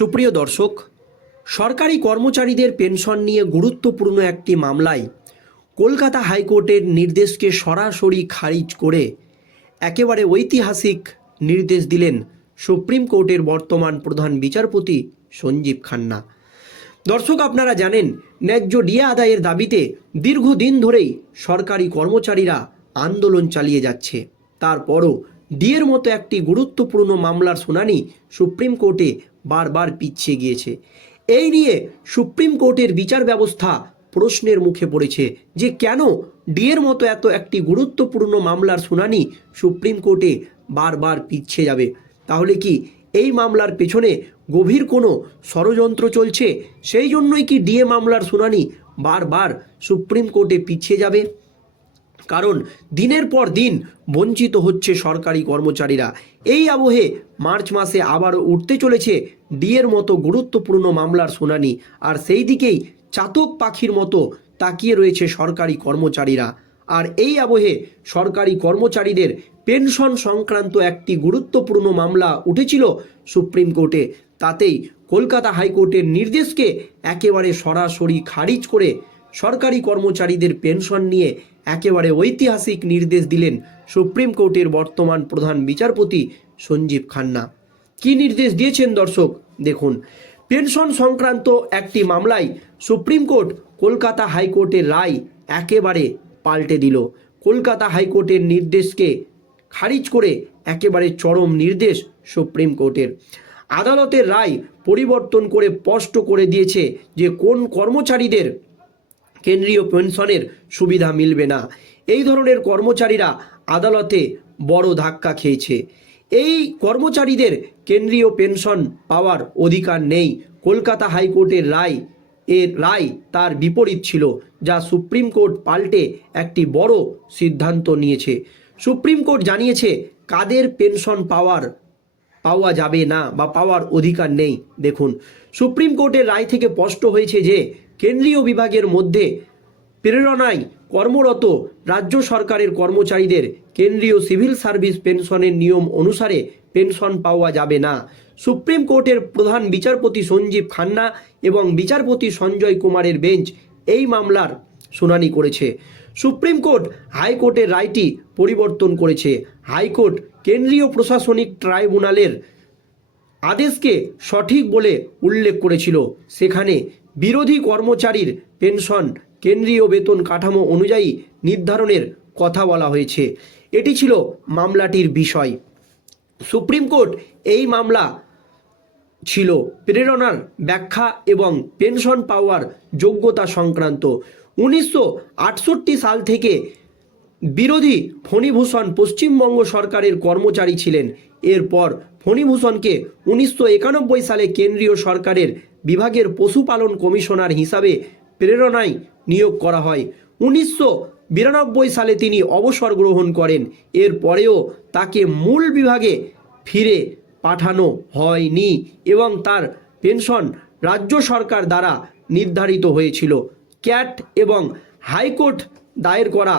সুপ্রিয় দর্শক, সরকারি কর্মচারীদের পেনশন নিয়ে গুরুত্বপূর্ণ একটি মামলায় কলকাতা হাইকোর্টের নির্দেশকে সরাসরি খারিজ করে একেবারে ঐতিহাসিক নির্দেশ দিলেন সুপ্রিম কোর্টের বর্তমান প্রধান বিচারপতি সঞ্জীব খান্না। দর্শক, আপনারা জানেন, ন্যায্য ডিএ আদায়ের দাবিতে দীর্ঘদিন ধরেই সরকারি কর্মচারীরা আন্দোলন চালিয়ে যাচ্ছে। তারপরও ডিয়ের মতো একটি গুরুত্বপূর্ণ মামলার শুনানি সুপ্রিম কোর্টে বারবার পিছিয়ে গিয়েছে। এই নিয়ে সুপ্রিম কোর্টের বিচার ব্যবস্থা প্রশ্নের মুখে পড়েছে যে কেন ডিএর মতো এত একটি গুরুত্বপূর্ণ মামলার শুনানি সুপ্রিম কোর্টে বারবার পিছিয়ে যাবে। তাহলে কি এই মামলার পেছনে গভীর কোনো ষড়যন্ত্র চলছে? সেই জন্যই কি ডিএ মামলার শুনানি বারবার সুপ্রিম কোর্টে পিছিয়ে যাবে? কারণ দিনের পর দিন বঞ্চিত হচ্ছে সরকারি কর্মচারীরা। এই আবহে মার্চ মাসে আবারও উঠতে চলেছে ডিএর মতো গুরুত্বপূর্ণ মামলার শুনানি আর সেই দিকেই চাতক পাখির মতো তাকিয়ে রয়েছে সরকারি কর্মচারীরা। আর এই আবহে সরকারি কর্মচারীদের পেনশন সংক্রান্ত একটি গুরুত্বপূর্ণ মামলা উঠেছিল সুপ্রিম কোর্টে। তাতেই কলকাতা হাইকোর্টের নির্দেশকে একেবারে সরাসরি খারিজ করে সরকারি কর্মচারীদের পেনশন নিয়ে একেবারে ঐতিহাসিক নির্দেশ দিলেন সুপ্রিম কোর্টের বর্তমান প্রধান বিচারপতি সঞ্জীব খান্না। কি নির্দেশ দিয়েছেন দর্শক, দেখুন। পেনশন সংক্রান্ত একটি মামলায় সুপ্রিম কোর্ট কলকাতা হাইকোর্টের রায় একেবারে পাল্টে দিল। কলকাতা হাইকোর্টের নির্দেশকে খারিজ করে একেবারে চরম নির্দেশ সুপ্রিম কোর্টের। আদালতের রায় পরিবর্তন করে স্পষ্ট করে দিয়েছে যে কোন কর্মচারীদের কেন্দ্রীয় পেনশনের সুবিধা মিলবে না। এই ধরনের কর্মচারীরা আদালতে বড় ধাক্কা খেয়েছে। এই কর্মচারীদের কেন্দ্রীয় পেনশন পাওয়ার অধিকার নেই। কলকাতা হাইকোর্টের রায়, এর রায় তার বিপরীত ছিল, যা সুপ্রিম কোর্ট পাল্টে একটি বড় সিদ্ধান্ত নিয়েছে। সুপ্রিম কোর্ট জানিয়েছে, কাদের পেনশন পাওয়ার, পাওয়া যাবে না বা পাওয়ার অধিকার নেই? দেখুন, সুপ্রিম কোর্টের রায় থেকে স্পষ্ট হয়েছে যে কেন্দ্রীয় বিভাগের মধ্যে প্রেরণায় কর্মরত রাজ্য সরকারের কর্মচারীদের কেন্দ্রীয় সিভিল সার্ভিস পেনশনের নিয়ম অনুসারে পেনশন পাওয়া যাবে না। সুপ্রিম কোর্টের প্রধান বিচারপতি সঞ্জীব খান্না এবং বিচারপতি সঞ্জয় কুমারের বেঞ্চ এই মামলার শুনানি করেছে। সুপ্রিম কোর্ট হাইকোর্টের রায়টি পরিবর্তন করেছে। হাইকোর্ট কেন্দ্রীয় প্রশাসনিক ট্রাইব্যুনালের আদেশকে সঠিক বলে উল্লেখ করেছিল। সেখানে বিরোধী কর্মচারীর পেনশন, কেন্দ্রীয় বেতন কাঠামো অনুযায়ী নির্ধারণের কথা বলা হয়েছে। এটি ছিল মামলাটির বিষয়। সুপ্রিম কোর্ট এই মামলা ছিল প্রেরণার ব্যাখ্যা এবং পেনশন পাওয়ার যোগ্যতা সংক্রান্ত। উনিশশো আটষট্টি সাল থেকে বিরোধী ফণীভূষণ পশ্চিমবঙ্গ সরকারের কর্মচারী ছিলেন। এরপর ফণীভূষণকে উনিশশো একানব্বই সালে কেন্দ্রীয় সরকারের বিভাগের পশুপালন কমিশনার হিসাবে প্রেরণায় নিয়োগ করা হয়। উনিশশো বিরানব্বই সালে তিনি অবসর গ্রহণ করেন। এরপরেও তাকে মূল বিভাগে ফিরে পাঠানো হয়নি এবং তার পেনশন রাজ্য সরকার দ্বারা নির্ধারিত হয়েছিল। ক্যাট এবং হাইকোর্ট দায়ের করা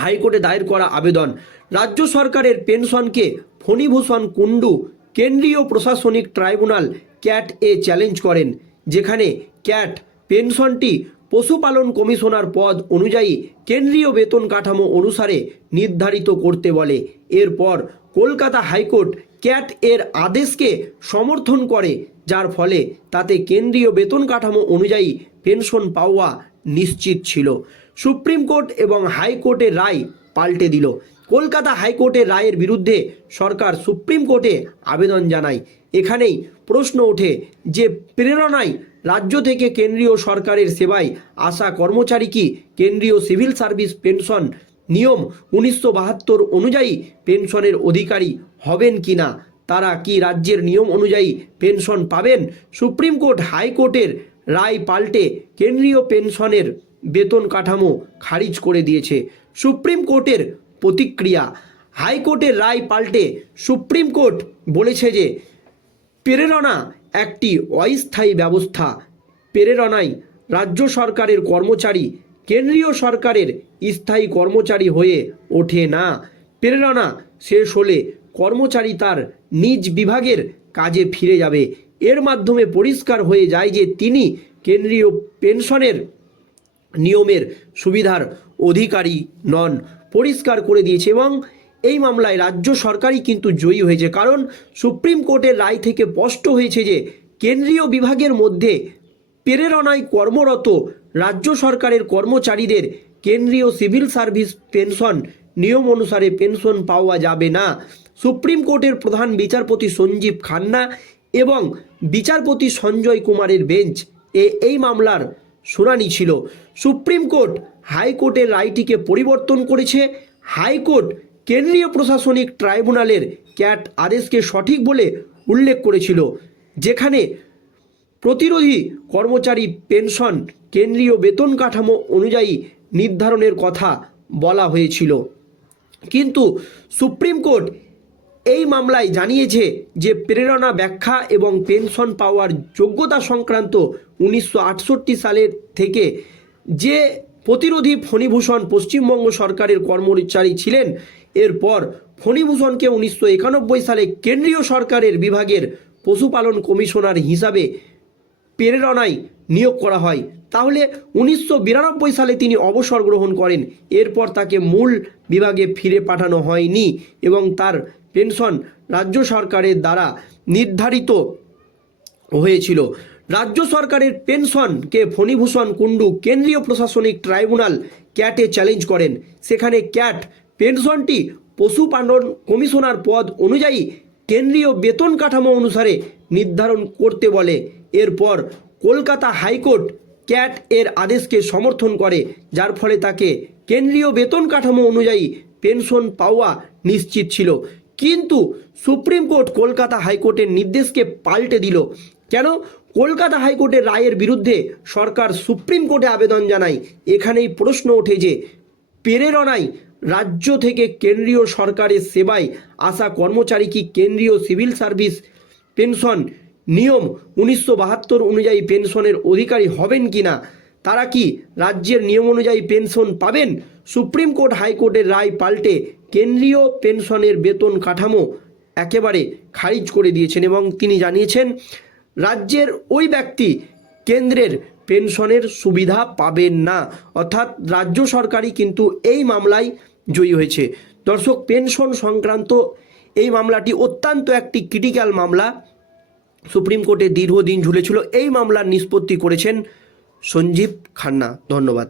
হাইকোর্টে দায়ের করা আবেদন। রাজ্য সরকারের পেনশনকে ফণীভূষণ কুণ্ডু কেন্দ্রীয় প্রশাসনিক ট্রাইব্যুনাল ক্যাট এ চ্যালেঞ্জ করেন, যেখানে ক্যাট পেনশনটি পশুপালন কমিশনার পদ অনুযায়ী কেন্দ্রীয় বেতন কাঠামো অনুসারে নির্ধারিত করতে বলে। এরপর কলকাতা হাইকোর্ট ক্যাট এর আদেশকে সমর্থন করে, যার ফলে তাতে কেন্দ্রীয় বেতন কাঠামো অনুযায়ী পেনশন পাওয়া নিশ্চিত ছিল। সুপ্রিম কোর্ট এবং হাইকোর্টের রায় পাল্টে দিল। কলকাতা হাইকোর্টের রায়ের বিরুদ্ধে সরকার সুপ্রিম কোর্টে আবেদন জানায়। এখানেই প্রশ্ন ওঠে যে, প্রেরণায় রাজ্য থেকে কেন্দ্রীয় সরকারের সেবায় আসা কর্মচারী কি কেন্দ্রীয় সিভিল সার্ভিস পেনশন নিয়ম উনিশশো বাহাত্তর অনুযায়ী পেনশনের অধিকারী হবেন কি না? তারা কি রাজ্যের নিয়ম অনুযায়ী পেনশন পাবেন? সুপ্রিম কোর্ট হাইকোর্টের রায় পাল্টে কেন্দ্রীয় পেনশনের বেতন কাঠামো খারিজ করে দিয়েছে সুপ্রিম কোর্টের প্রতিক্রিয়া। হাইকোর্টের রায় পাল্টে সুপ্রিম কোর্ট বলেছে যে, প্রেরণা একটি অস্থায়ী ব্যবস্থা। প্রেরণায় রাজ্য সরকারের কর্মচারী কেন্দ্রীয় সরকারের স্থায়ী কর্মচারী হয়ে ওঠে না। প্রেরণা শেষ হলে কর্মচারী তার নিজ বিভাগের কাজে ফিরে যাবে। এর মাধ্যমে পরিষ্কার হয়ে যায় যে তিনি কেন্দ্রীয় পেনশনের নিয়মের সুবিধার অধিকারী নন, পরিষ্কার করে দিয়েছে এবং এই মামলায় রাজ্য সরকারই কিন্তু জয়ী হয়েছে। কারণ সুপ্রিম কোর্টের রায় থেকে স্পষ্ট হয়েছে যে কেন্দ্রীয় বিভাগের মধ্যে প্রেরণায় কর্মরত রাজ্য সরকারের কর্মচারীদের কেন্দ্রীয় সিভিল সার্ভিস পেনশন নিয়ম অনুসারে পেনশন পাওয়া যাবে না। সুপ্রিম কোর্টের প্রধান বিচারপতি সঞ্জীব খান্না এবং বিচারপতি সঞ্জয় কুমারের বেঞ্চ এ এই মামলার শুনানি ছিল। সুপ্রিম কোর্ট হাইকোর্টের রায়টিকে পরিবর্তন করেছে। হাইকোর্ট কেন্দ্রীয় প্রশাসনিক ট্রাইব্যুনালের ক্যাট আদেশকে সঠিক বলে উল্লেখ করেছিল, যেখানে প্রতিরোধী কর্মচারী পেনশন, কেন্দ্রীয় বেতন কাঠামো অনুযায়ী নির্ধারণের কথা বলা হয়েছিল। কিন্তু সুপ্রিম কোর্ট এই মামলায় জানিয়েছে যে প্রেরণা ব্যাখ্যা এবং পেনশন পাওয়ার যোগ্যতা সংক্রান্ত উনিশশো আটষট্টি সালের থেকে যে প্রতিরোধী ফণীভূষণ পশ্চিমবঙ্গ সরকারের কর্মচারী ছিলেন, এরপর ফণীভূষণকে উনিশশো একানব্বই সালে কেন্দ্রীয় সরকারের বিভাগের পশুপালন কমিশনার হিসাবে প্রেরণায় নিয়োগ করা হয়। তাহলে উনিশশো বিরানব্বই সালে তিনি অবসর গ্রহণ করেন, এরপর তাকে মূল বিভাগে ফিরে পাঠানো হয়নি এবং তার পেনশন রাজ্য সরকারের দ্বারা নির্ধারিত হয়েছিল। রাজ্য সরকারের পেনশনকে ফণীভূষণ কুণ্ডু কেন্দ্রীয় প্রশাসনিক ট্রাইব্যুনাল ক্যাটে চ্যালেঞ্জ করেন। সেখানে ক্যাট পেনশনটি পশুপালন কমিশনার পদ অনুযায়ী কেন্দ্রীয় বেতন কাঠামো অনুসারে নির্ধারণ করতে বলে। এরপর কলকাতা হাইকোর্ট ক্যাট এর আদেশকে সমর্থন করে, যার ফলে তাকে কেন্দ্রীয় বেতন কাঠামো অনুযায়ী পেনশন পাওয়া নিশ্চিত ছিল। কিন্তু সুপ্রিম কোর্ট কলকাতা হাইকোর্টের নির্দেশকে পাল্টে দিল। কেন? কলকাতা হাইকোর্টের রায়ের বিরুদ্ধে সরকার সুপ্রিম কোর্টে আবেদন জানায়। এখানেই প্রশ্ন ওঠে যে প্রেরণায় রাজ্য থেকে কেন্দ্রীয় সরকারের সেবায় আসা কর্মচারী কি কেন্দ্রীয় সিভিল সার্ভিস পেনশন নিয়ম উনিশশো বাহাত্তর অনুযায়ী পেনশনের অধিকারী হবেন কি না? তারা কি রাজ্যের নিয়ম অনুযায়ী পেনশন পাবেন? সুপ্রিম কোর্ট হাইকোর্টের রায় পাল্টে কেন্দ্রীয় পেনশনের বেতন কাঠামো একেবারে খারিজ করে দিয়েছেন এবং তিনি জানিয়েছেন, রাজ্যের ওই ব্যক্তি কেন্দ্রের পেনশনের সুবিধা পাবেন না। অর্থাৎ রাজ্য সরকারই কিন্তু এই মামলায় জয়ী হয়েছে। দর্শক, পেনশন সংক্রান্ত এই মামলাটি অত্যন্ত একটি ক্রিটিক্যাল মামলা। সুপ্রিম কোর্টে দীর্ঘদিন ঝুলেছিল। এই মামলার নিষ্পত্তি করেছেন সঞ্জীব খান্না। ধন্যবাদ।